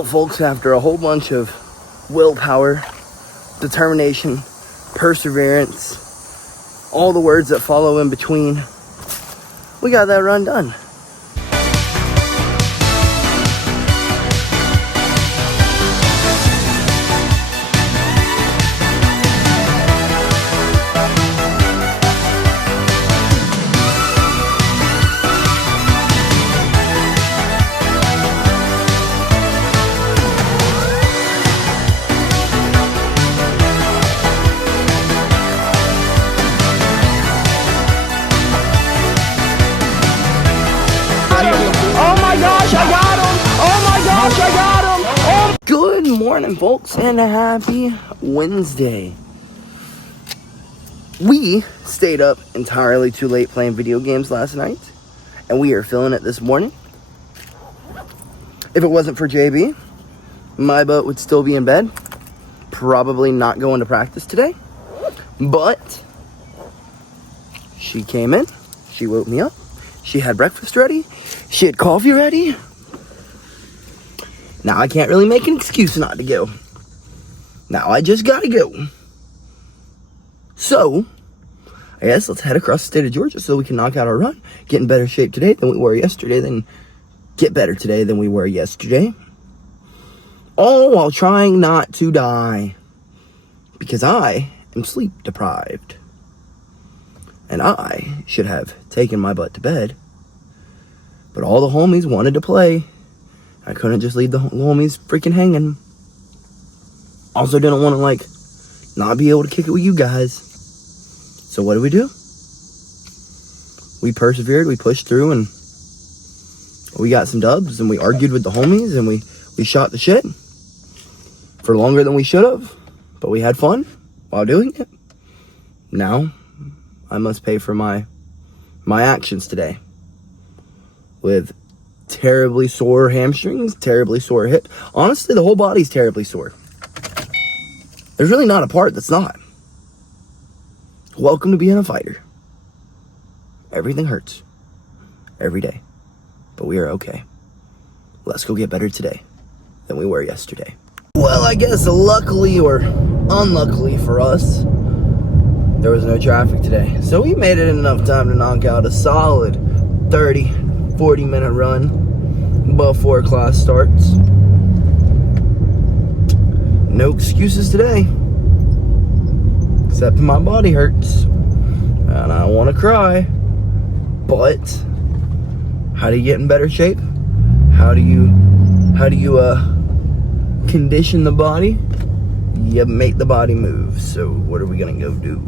Well, folks, after a whole bunch of willpower, determination, perseverance, all the words that follow in between, we got that run done. Good morning, folks, and a happy Wednesday. We stayed up entirely too late playing video games last night, and we are feeling it this morning. If it wasn't for JB, my butt would still be in bed, probably not going to practice today. But she came in, she woke me up, she had breakfast ready, she had coffee ready. Now I can't really make an excuse not to go. Now I just gotta go. So, I guess let's head across the state of Georgia so we can knock out our run. Get in better shape today than we were yesterday, then get better today than we were yesterday. All while trying not to die. Because I am sleep deprived. And I should have taken my butt to bed. But all the homies wanted to play. I couldn't just leave the homies freaking hanging. Also didn't want to, not be able to kick it with you guys. So what did? We persevered, we pushed through, and we got some dubs, and we argued with the homies, and we shot the shit for longer than we should have. But we had fun while doing it. Now, I must pay for my actions today. With terribly sore hamstrings, terribly sore hip. Honestly, the whole body's terribly sore. There's really not a part that's not. Welcome to being a fighter. Everything hurts. Every day. But we are okay. Let's go get better today than we were yesterday. Well, I guess luckily or unluckily for us, there was no traffic today. So we made it enough time to knock out a solid 40-minute run before class starts. No excuses today, except my body hurts and I want to cry. But how do you get in better shape? How do you condition the body? You make the body move. So what are we gonna go do?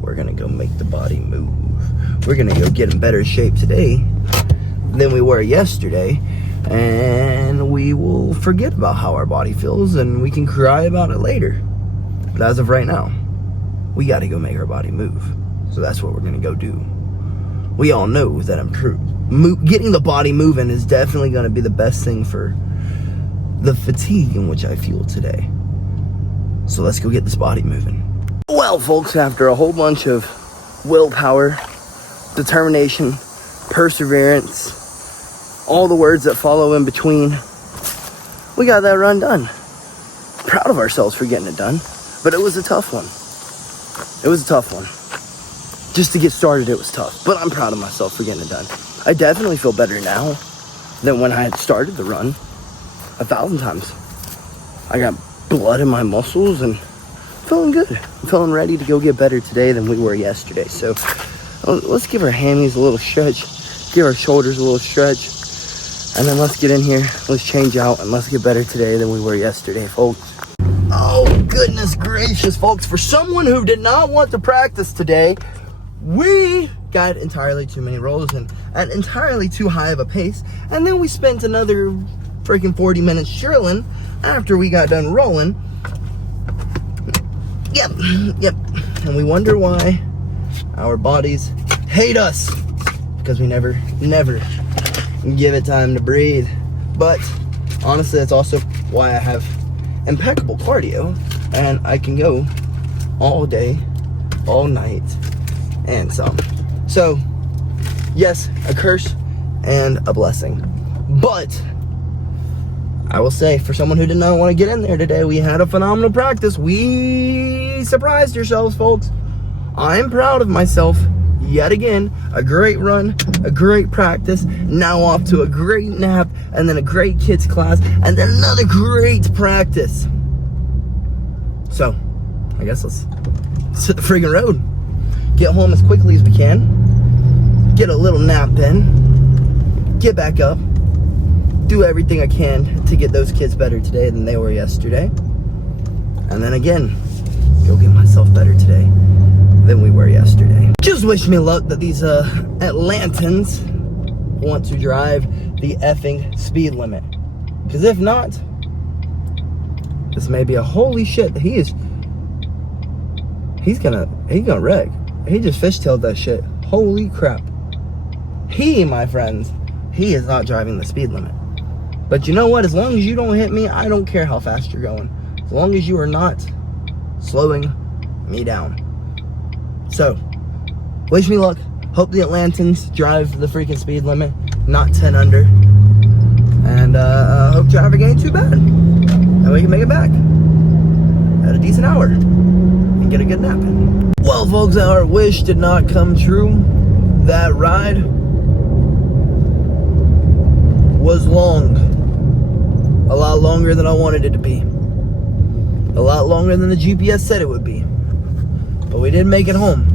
We're gonna go make the body move. We're gonna go get in better shape today than we were yesterday, and we will forget about how our body feels and we can cry about it later. But as of right now, we got to go make our body move. So that's what we're gonna go do. We all know that getting the body moving is definitely gonna be the best thing for the fatigue in which I feel today. So let's go get this body moving. Well, folks, after a whole bunch of willpower, determination, perseverance, all the words that follow in between, we got that run done. Proud of ourselves for getting it done, but it was a tough one. It was a tough one. Just to get started, it was tough, but I'm proud of myself for getting it done. I definitely feel better now than when I had started the run 1,000 times. I got blood in my muscles and feeling good. I'm feeling ready to go get better today than we were yesterday. So let's give our hammies a little stretch, give our shoulders a little stretch, and then let's get in here, let's change out, and let's get better today than we were yesterday, folks. Oh, goodness gracious, folks. For someone who did not want to practice today, we got entirely too many rolls and at entirely too high of a pace, and then we spent another freaking 40 minutes drilling after we got done rolling. Yep. And we wonder why our bodies hate us, because we never give it time to breathe. But honestly, that's also why I have impeccable cardio and I can go all day, all night, and some. So yes, a curse and a blessing, but I will say, for someone who did not want to get in there today, we had a phenomenal practice. We surprised yourselves, folks. I'm proud of myself. Yet again, a great run, a great practice, now off to a great nap, and then a great kids class, and then another great practice. So, I guess let's hit the friggin' road. Get home as quickly as we can, get a little nap in, get back up, do everything I can to get those kids better today than they were yesterday, and then again, go get myself better today than we were yesterday. Just wish me luck that these Atlantans want to drive the effing speed limit. Because if not, this may be a holy shit. He's gonna wreck. He just fishtailed that shit. Holy crap. He, my friends, he is not driving the speed limit. But you know what? As long as you don't hit me, I don't care how fast you're going. As long as you are not slowing me down. So, wish me luck. Hope the Atlantans drive the freaking speed limit, not 10 under. And hope traffic ain't too bad. And we can make it back at a decent hour and get a good nap in. Well, folks, our wish did not come true. That ride was long. A lot longer than I wanted it to be. A lot longer than the GPS said it would be. But we did make it home.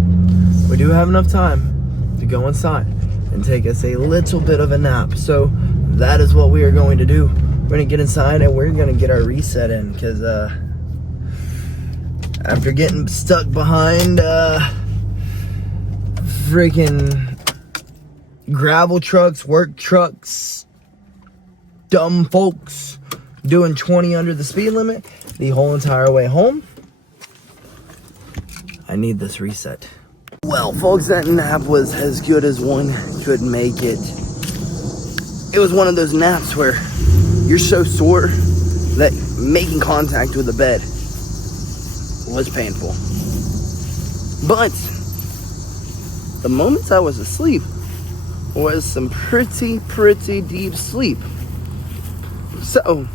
We do have enough time to go inside and take us a little bit of a nap. So that is what we are going to do. We're going to get inside and we're going to get our reset in. Because after getting stuck behind freaking gravel trucks, work trucks, dumb folks doing 20 under the speed limit the whole entire way home, I need this reset. Well, folks, that nap was as good as one could make it. It was one of those naps where you're so sore that making contact with the bed was painful. But the moments I was asleep was some pretty deep sleep. So,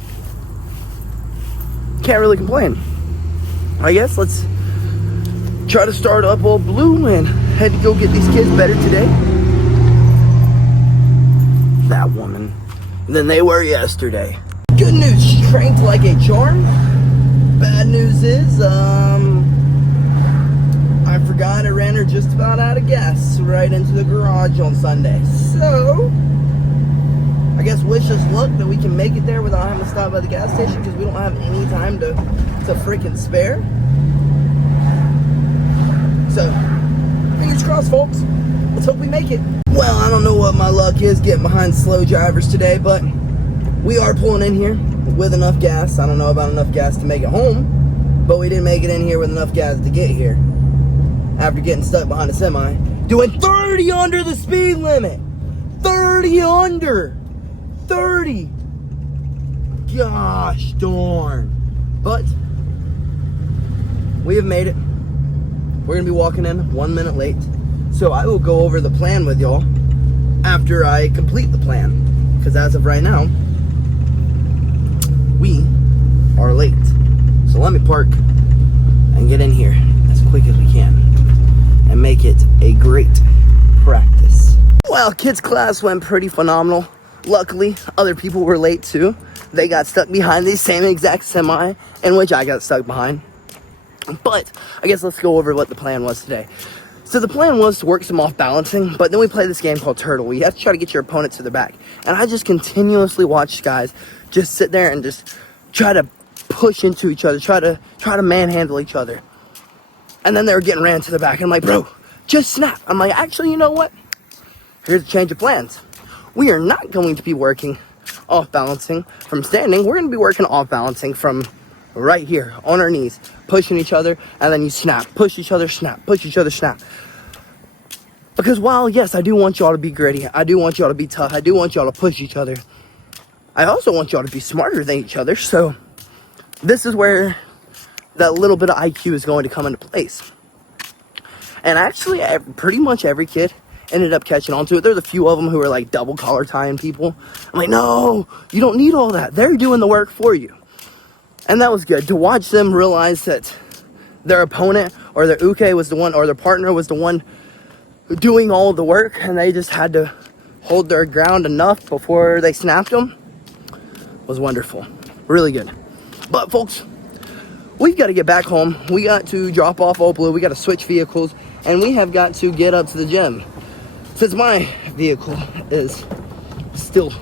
can't really complain. I guess let's try to start up old Blue and head to go get these kids better today. That woman than they were yesterday. Good news, strength like a charm. Bad news is, I forgot I ran her just about out of gas right into the garage on Sunday. So, I guess wish us luck that we can make it there without having to stop by the gas station because we don't have any time to freaking spare. So, fingers crossed, folks. Let's hope we make it. Well, I don't know what my luck is getting behind slow drivers today, but we are pulling in here with enough gas. I don't know about enough gas to make it home, but we did make it in here with enough gas to get here. After getting stuck behind a semi, doing 30 under the speed limit. 30 under. 30. Gosh darn. But we have made it. We're gonna be walking in 1 minute late. So I will go over the plan with y'all after I complete the plan. Because as of right now, we are late. So let me park and get in here as quick as we can and make it a great practice. Well, kids class went pretty phenomenal. Luckily, other people were late too. They got stuck behind the same exact semi in which I got stuck behind. But I guess let's go over what the plan was today. So the plan was to work some off balancing, but then we play this game called Turtle. You have to try to get your opponent to their back. And I just continuously watched guys just sit there and just try to push into each other, try to manhandle each other. And then they were getting ran to the back. And I'm like, bro, just snap. I'm like, actually, you know what? Here's a change of plans. We are not going to be working off balancing from standing. We're going to be working off balancing from right here on our knees, pushing each other, and then you snap, push each other, snap, push each other, snap. Because while, yes, I do want y'all to be gritty, I do want y'all to be tough, I do want y'all to push each other, I also want y'all to be smarter than each other. So this is where that little bit of IQ is going to come into place. And actually, pretty much every kid ended up catching on to it. There's a few of them who are like double collar tying people. I'm like, no, you don't need all that. They're doing the work for you. And that was good to watch them realize that their opponent or their uke was the one, or their partner was the one doing all the work, and they just had to hold their ground enough before they snapped them. Was wonderful. Really good. But folks, we've got to get back home. We got to drop off Old Blue. We got to switch vehicles, and we have got to get up to the gym. Since my vehicle is still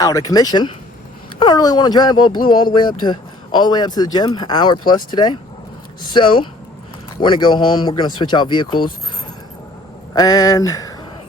out of commission, I don't really want to drive Old Blue all the way up to the gym, an hour plus today. So we're gonna go home. We're gonna switch out vehicles, and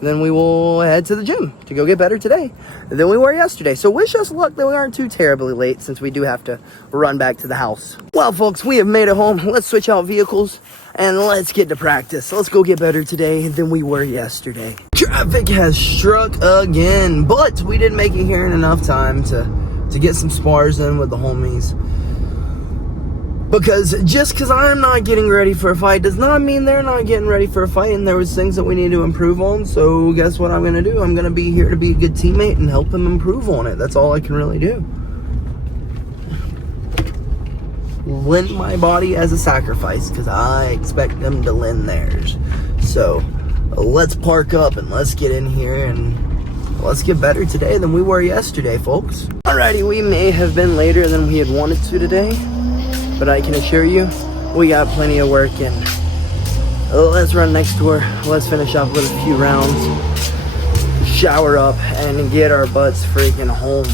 then we will head to the gym to go get better today than we were yesterday. So wish us luck that we aren't too terribly late, since we do have to run back to the house. Well, folks, we have made it home. Let's switch out vehicles and let's get to practice. Let's go get better today than we were yesterday. Traffic has struck again, but we did make it here in enough time to get some spars in with the homies. Because just because I'm not getting ready for a fight does not mean they're not getting ready for a fight, and there was things that we need to improve on. So guess what I'm going to do? I'm going to be here to be a good teammate and help them improve on it. That's all I can really do. Lend my body as a sacrifice, because I expect them to lend theirs. So let's park up and let's get in here and let's get better today than we were yesterday, folks. Alrighty, we may have been later than we had wanted to today, but I can assure you, we got plenty of work in. Let's run next door. Let's finish up with a few rounds, shower up, and get our butts freaking home.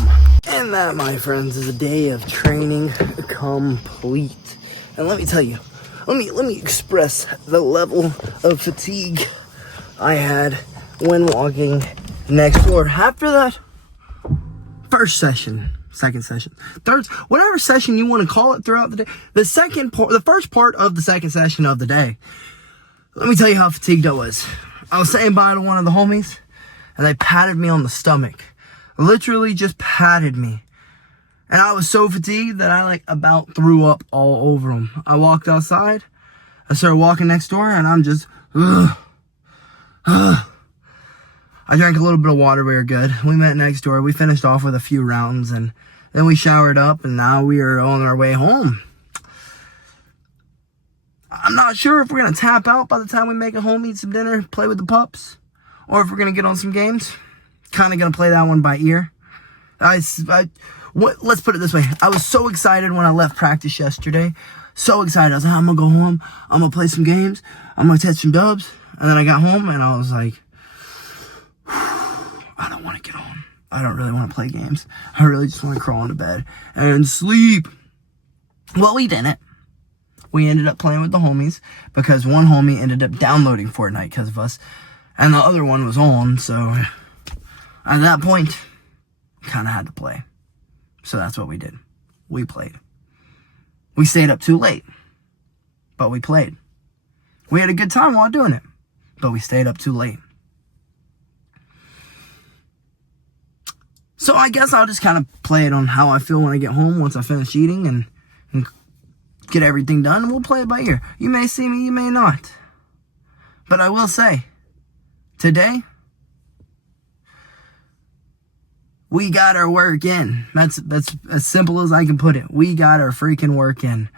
And that, my friends, is a day of training complete. And let me tell you, let me express the level of fatigue I had when walking next door. After that first session, second session, third, whatever session you want to call it throughout the day, the first part of the second session of the day, let me tell you how fatigued I was. I was saying bye to one of the homies, and they patted me on the stomach. Literally just patted me. And I was so fatigued that I about threw up all over them. I walked outside, I started walking next door, and I'm just, I drank a little bit of water. We were good. We met next door. We finished off with a few rounds, and then we showered up, and now we are on our way home. I'm not sure if we're going to tap out by the time we make it home, eat some dinner, play with the pups, or if we're going to get on some games. Kind of going to play that one by ear. Let's put it this way. I was so excited when I left practice yesterday. So excited. I was like, I'm going to go home. I'm going to play some games. I'm going to catch some dubs. And then I got home, and I was like, I don't want to get home. I don't really want to play games. I really just want to crawl into bed and sleep. Well, we didn't. We ended up playing with the homies because one homie ended up downloading Fortnite because of us, and the other one was on. So at that point, kind of had to play. So that's what we did. We played. We stayed up too late, but we played. We had a good time while doing it, but we stayed up too late. So I guess I'll just kind of play it on how I feel when I get home once I finish eating and get everything done, and we'll play it by ear. You may see me, you may not. But I will say, today, we got our work in. That's as simple as I can put it. We got our freaking work in.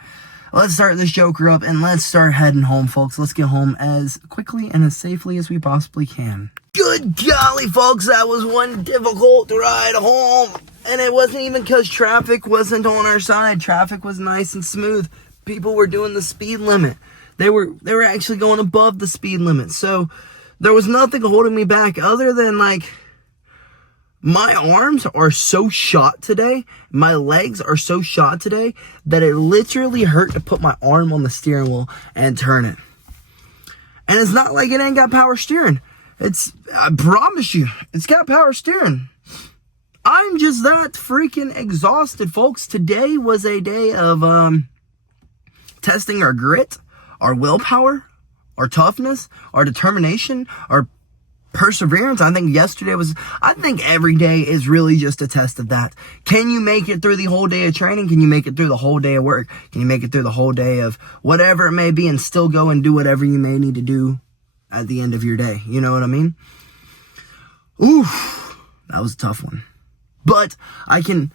Let's start this joker up and let's start heading home, folks. Let's get home as quickly and as safely as we possibly can. Good golly, folks, that was one difficult ride home. And it wasn't even because traffic wasn't on our side. Traffic was nice and smooth. People were doing the speed limit. They were actually going above the speed limit. So there was nothing holding me back other than my arms are so shot today, my legs are so shot today, that it literally hurt to put my arm on the steering wheel and turn it. And it's not like it ain't got power steering. I promise you, it's got power steering. I'm just that freaking exhausted, folks. Today was a day of testing our grit, our willpower, our toughness, our determination, our perseverance. I think every day is really just a test of that. Can you make it through the whole day of training? Can you make it through the whole day of work? Can you make it through the whole day of whatever it may be and still go and do whatever you may need to do at the end of your day. You know what I mean? Oof, that was a tough one. But I can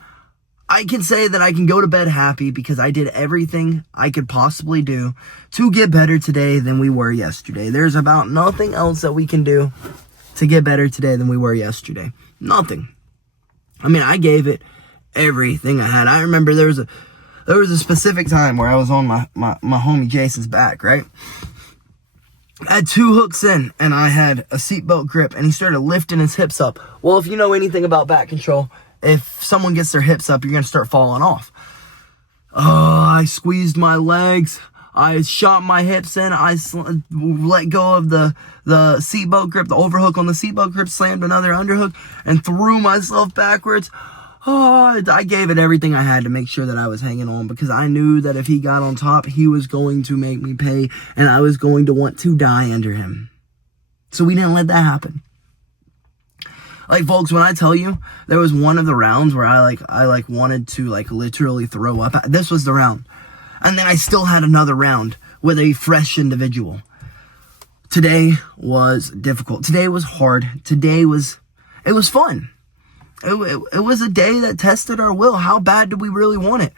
say that I can go to bed happy because I did everything I could possibly do to get better today than we were yesterday. There's about nothing else that we can do to get better today than we were yesterday. Nothing. I mean, I gave it everything I had. I remember there was a specific time where I was on my homie Jason's back, right? I had 2 hooks in, and I had a seatbelt grip, and he started lifting his hips up. Well, if you know anything about back control, if someone gets their hips up, you're going to start falling off. Oh, I squeezed my legs. I shot my hips in. I let go of the seatbelt grip, the overhook on the seatbelt grip, slammed another underhook, and threw myself backwards. Oh, I gave it everything I had to make sure that I was hanging on, because I knew that if he got on top, he was going to make me pay, and I was going to want to die under him. So we didn't let that happen. Like, folks, when I tell you, there was one of the rounds where I wanted to literally throw up. This was the round. And then I still had another round with a fresh individual. Today was difficult. Today was hard. It was fun. It was a day that tested our will. How bad do we really want it?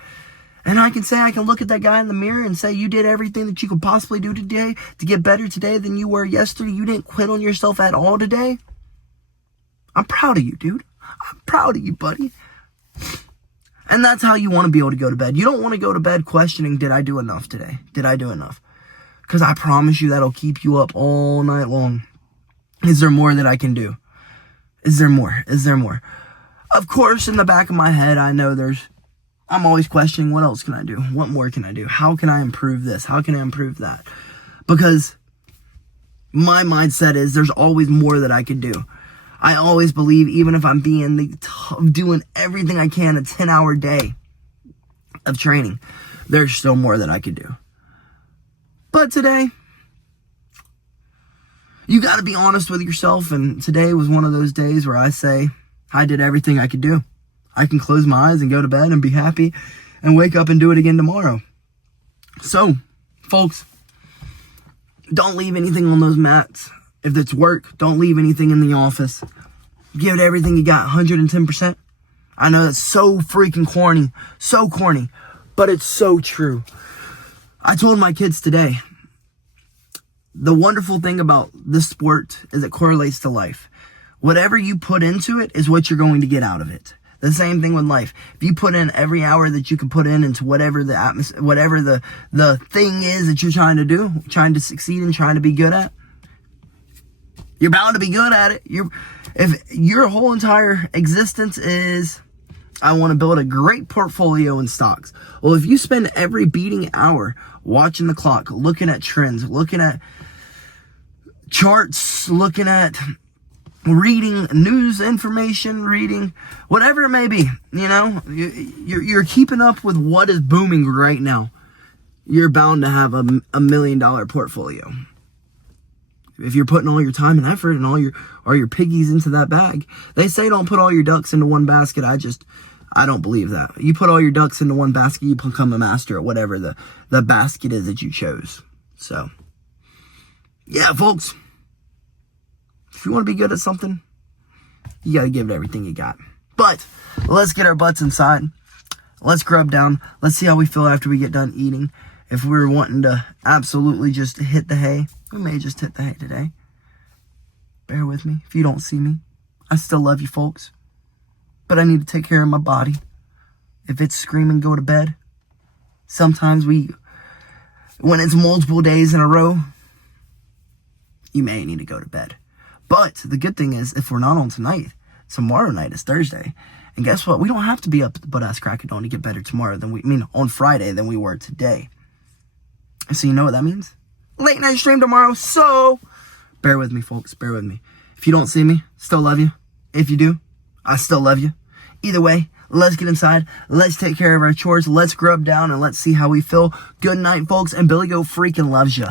And I can look at that guy in the mirror and say, you did everything that you could possibly do today to get better today than you were yesterday. You didn't quit on yourself at all today. I'm proud of you, dude. I'm proud of you, buddy. And that's how you want to be able to go to bed. You don't want to go to bed questioning, did I do enough today? Did I do enough? Because I promise you that'll keep you up all night long. Is there more that I can do? Is there more? Is there more? Of course, in the back of my head, I know I'm always questioning, what else can I do? What more can I do? How can I improve this? How can I improve that? Because my mindset is there's always more that I can do. I always believe, even if I'm doing everything I can, a 10-hour day of training, there's still more that I could do. But today, you got to be honest with yourself, and today was one of those days where I say, I did everything I could do. I can close my eyes and go to bed and be happy and wake up and do it again tomorrow. So, folks, don't leave anything on those mats. If it's work, don't leave anything in the office. Give it everything you got, 110%. I know that's so freaking corny, but it's so true. I told my kids today, the wonderful thing about this sport is it correlates to life. Whatever you put into it is what you're going to get out of it. The same thing with life. If you put in every hour that you can put in into whatever the atmosphere, whatever the thing is that you're trying to do, trying to succeed and trying to be good at, you're bound to be good at it. If your whole entire existence is, I want to build a great portfolio in stocks. Well, if you spend every beating hour watching the clock, looking at trends, looking at charts, looking at reading news information, reading whatever it may be, you're keeping up with what is booming right now, you're bound to have a $1 million portfolio. If you're putting all your time and effort and all your piggies into that bag. They say don't put all your ducks into one basket. I don't believe that. You put all your ducks into one basket, you become a master at whatever the basket is that you chose. So, yeah, folks. If you want to be good at something, you got to give it everything you got. But let's get our butts inside. Let's grub down. Let's see how we feel after we get done eating. If we're wanting to absolutely just hit the hay, we may just hit the hay today. Bear with me if you don't see me. I still love you, folks. But I need to take care of my body. If it's screaming, go to bed. Sometimes when it's multiple days in a row, you may need to go to bed. But the good thing is, if we're not on tonight, tomorrow night is Thursday. And guess what? We don't have to be up at the butt-ass crack of dawn to get better tomorrow on Friday than we were today. So you know what that means? Late night stream tomorrow. So bear with me, folks. Bear with me. If you don't see me, still love you. If you do, I still love you. Either way, let's get inside. Let's take care of our chores. Let's grub down and let's see how we feel. Good night, folks. And BillyGoat freaking loves you.